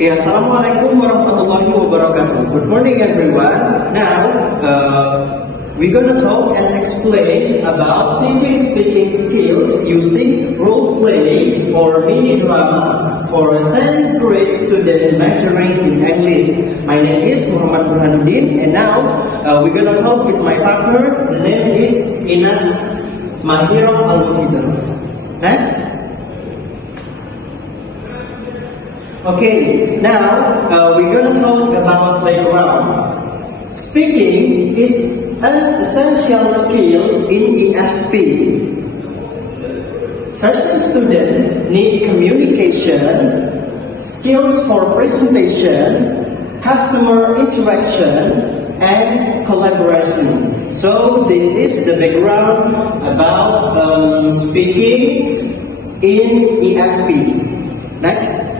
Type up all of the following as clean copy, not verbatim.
Okay, Assalamualaikum warahmatullahi wabarakatuh. Good morning, everyone. Now, we're gonna talk and explain about teaching speaking skills using role play or mini drama for a 10th grade student majoring in English. My name is Burhanuddnin, and now we're gonna talk with my partner. The name is Mahiroh. Next. Okay, now we're going to talk about background. Speaking is an essential skill in ESP. Freshman students need communication, skills for presentation, customer interaction, and collaboration. So this is the background about speaking in ESP. Next.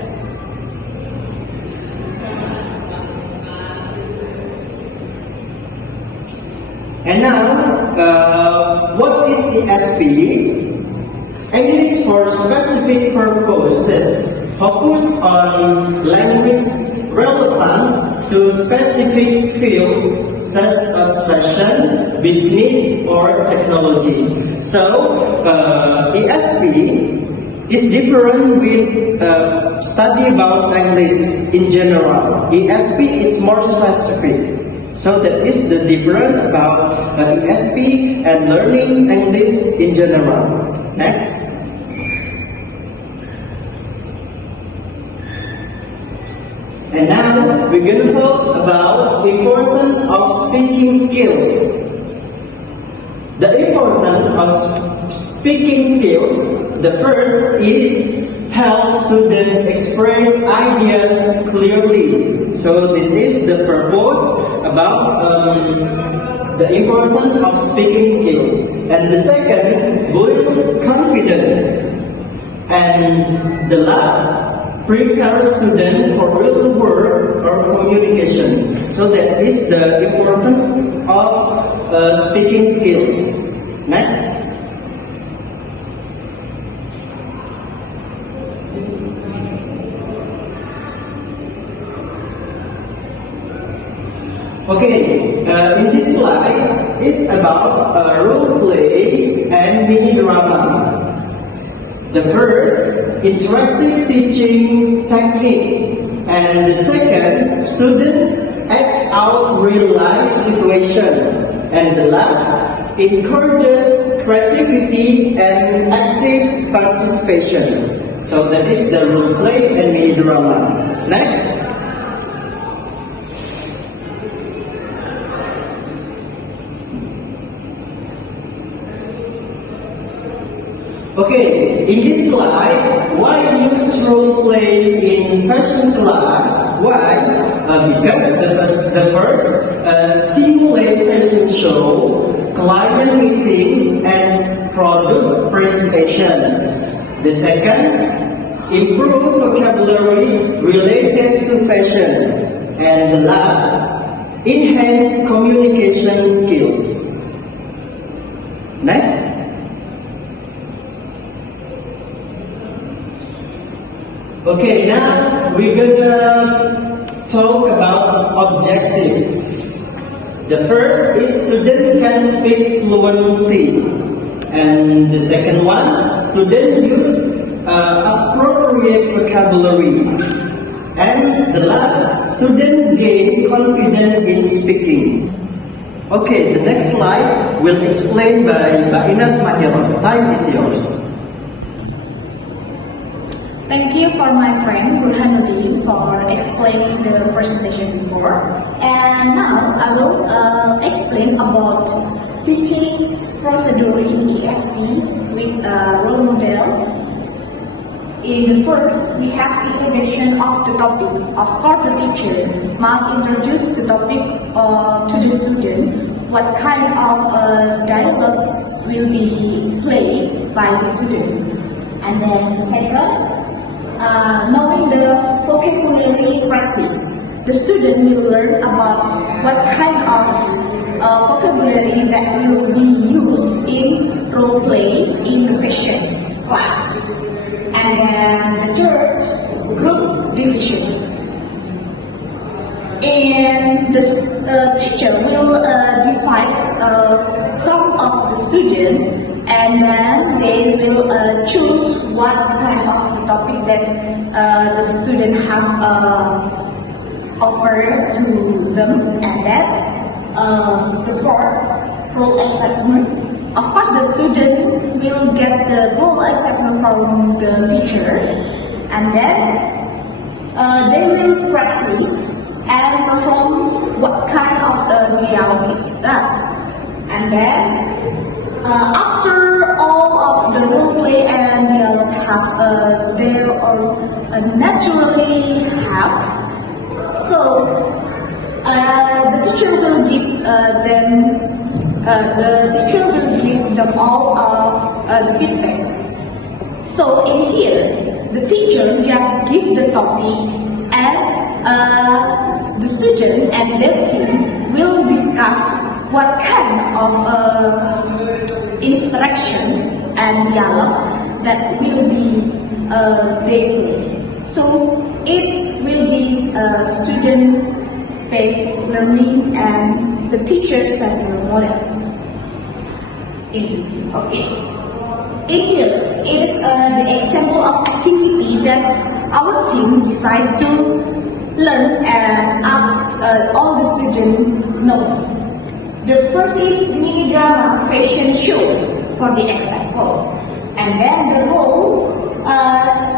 And now, what is ESP? English for specific purposes. Focus on language relevant to specific fields such as fashion, business, or technology. So, ESP is different with study about English in general. ESP is more specific. So that is the difference about ESP and learning English in general. Next. And now we're going to talk about the importance of speaking skills. The importance of speaking skills, the first is help students express ideas clearly. So this is the purpose about the importance of speaking skills. And the second, build confidence. And the last, prepare students for real work or communication. So that is the importance of speaking skills. Next. Okay, in this slide, it's about role play and mini drama. The first, interactive teaching technique, and the second, student act out real life situation, and the last, encourages creativity and active participation. So that is the role play and mini drama. Next. Okay, in this slide, why use role play in fashion class? Why? Because the first, simulate fashion show, client meetings, and product presentation. The second, improve vocabulary related to fashion. And the last, enhance communication skills. Next. Okay, now we're gonna talk about objectives. The first is student can speak fluency, and the second one, student use appropriate vocabulary, and the last, student gain confidence in speaking. Okay, the next slide will explain by Mahiroh. Time is yours. Thank you for my friend Burhanuddin for explaining the presentation before. And now I will explain about teaching procedure in ESP with a role model. In the first, we have introduction of the topic. Of course, the teacher must introduce the topic to the student. What kind of dialogue will be played by the student. And then second, knowing the vocabulary practice, the student will learn about what kind of vocabulary that will be used in role play in the fashion class. And then the third, group division. and the teacher will divide some of the student, and then they will choose what kind of the topic that the student have offered to them, and then before role assessment. Of course, the student will get the role assessment from the teacher, and then they will practice and perform what kind of dialogue is that. And then after all of the role play and dialogue have their own naturally have, so the teacher will give them. The teacher will give them all of the feedbacks. So in here, the teacher just give the topic, and the student and their team will discuss what kind of interaction and dialogue that will be there. So it will be student-based learning and the teacher-centered model. Okay. In here, it is the example of activity that our team decided to learn and ask all the students know. The first is mini drama fashion show for the example, and then the role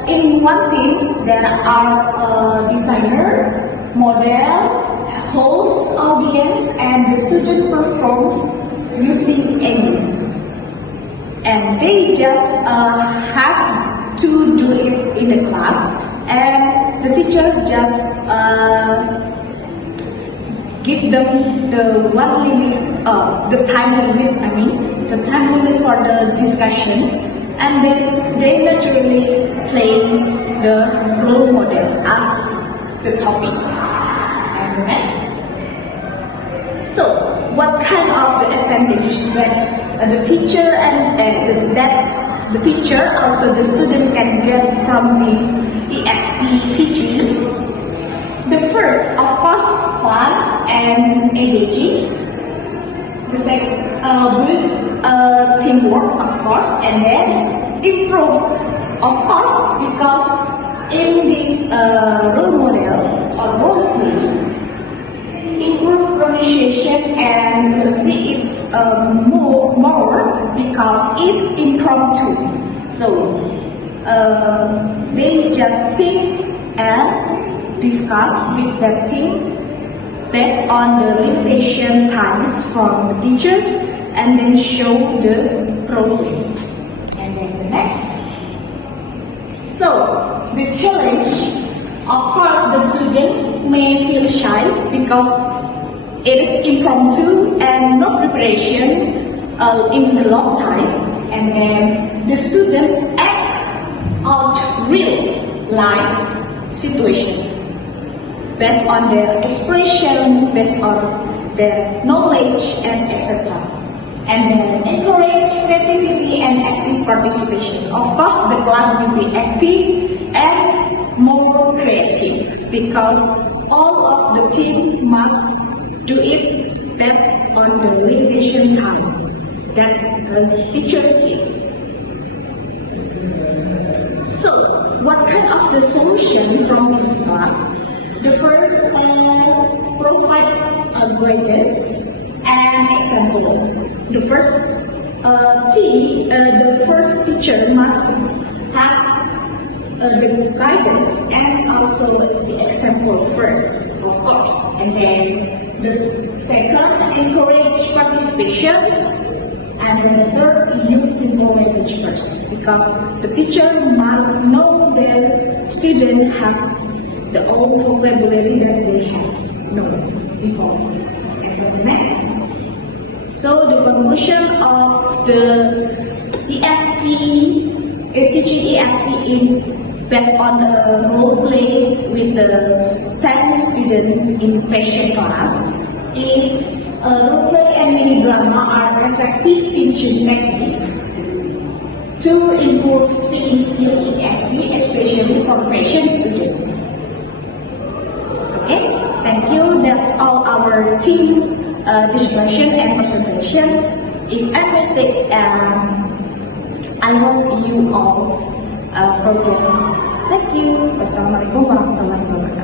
in one team there are designer, model, host, audience, and the student performs using English, and they just have to do it in the class, and the teacher just give them the the time limit for the discussion, and then they naturally play the role model as the topic. And next. So, what kind of the advantages that the teacher and that the teacher also the student can get from this ESP teaching? The first, of course, fun and engaging. The second, good teamwork, of course, and then improve, of course, because in this role model or role play, improve pronunciation and fluency. It's more because it's impromptu. So they just think and discuss with that team based on the limitation times from the teachers, and then show the problem. And then the next. So the challenge, of course, the student may feel shy because it is impromptu and no preparation in the long time, and then the student act out real life situation based on their expression, based on their knowledge, and etc. And then encourage creativity and active participation. Of course, the class will be active and more creative because all of the team must do it based on the limitation time that the teacher gives. So, what kind of the solution from this class? The first, provide guidance and example. The first teacher must have the guidance and also the example first, of course, and then the second, encourage participations, and then the third, use simple language first, because the teacher must know that students have the old vocabulary that they have known before. And then the next. So the conclusion of the ESP, teaching ESP in based on the role play with the 10 students in fashion class is role play and mini drama are effective teaching technique to improve speaking skill in ESP, especially for fashion students. Okay? thank you. That's all our team discussion and presentation. If I mistake, I hope you all forgive us. Thank you. Wassalamualaikum warahmatullahi wabarakatuh.